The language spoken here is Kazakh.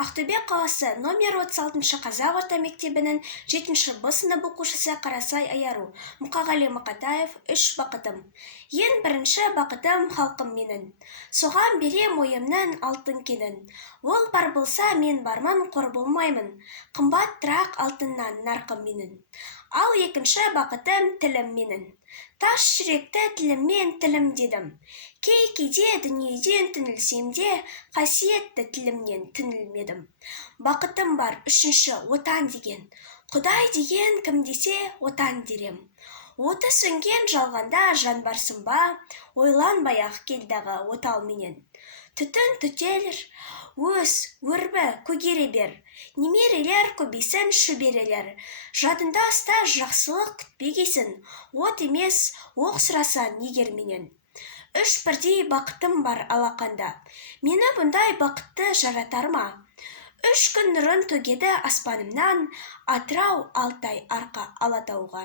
Ақтөбе қаласы номер 36 қазақ орта мектебінің 7 Б сынып оқушысы Қарасай Аяру. Мұқағали Мақатаев. 3 бақытым. Ең бірінші бақытым халқым менің. Соған берем ойымның алтын кенін. Ол бар болса мен бармын, қор болмаймын. Қымбаттырақ алтыннан нарқым менің. Ал екінші бақытым тілім менің. Таш жүректі тіліммен тілім дедім. Кейде дүниеден түңілсем де, қасиетті тілімнен түңілмедім. Бақытым бар үшінші отан деген. Құдай деген кім десе отан дерем. Оты сөнген жалғанда жан барсың ба, ойланбай-ақ келдағы отал менен. Түтін түтелер, өрбі көгере бер. Немерелер көбейсін шөберелер. Жадында ұста жақсылық күтпегейсін. От емес, оқ сұрасан егер менен. 3 бірдей бақытым бар алақанда. Мені бұндай бақытты жаратар ма? 3 күн нұрын төгеді аспанымнан, Атырау, Алтай, Арқа, Алатауға.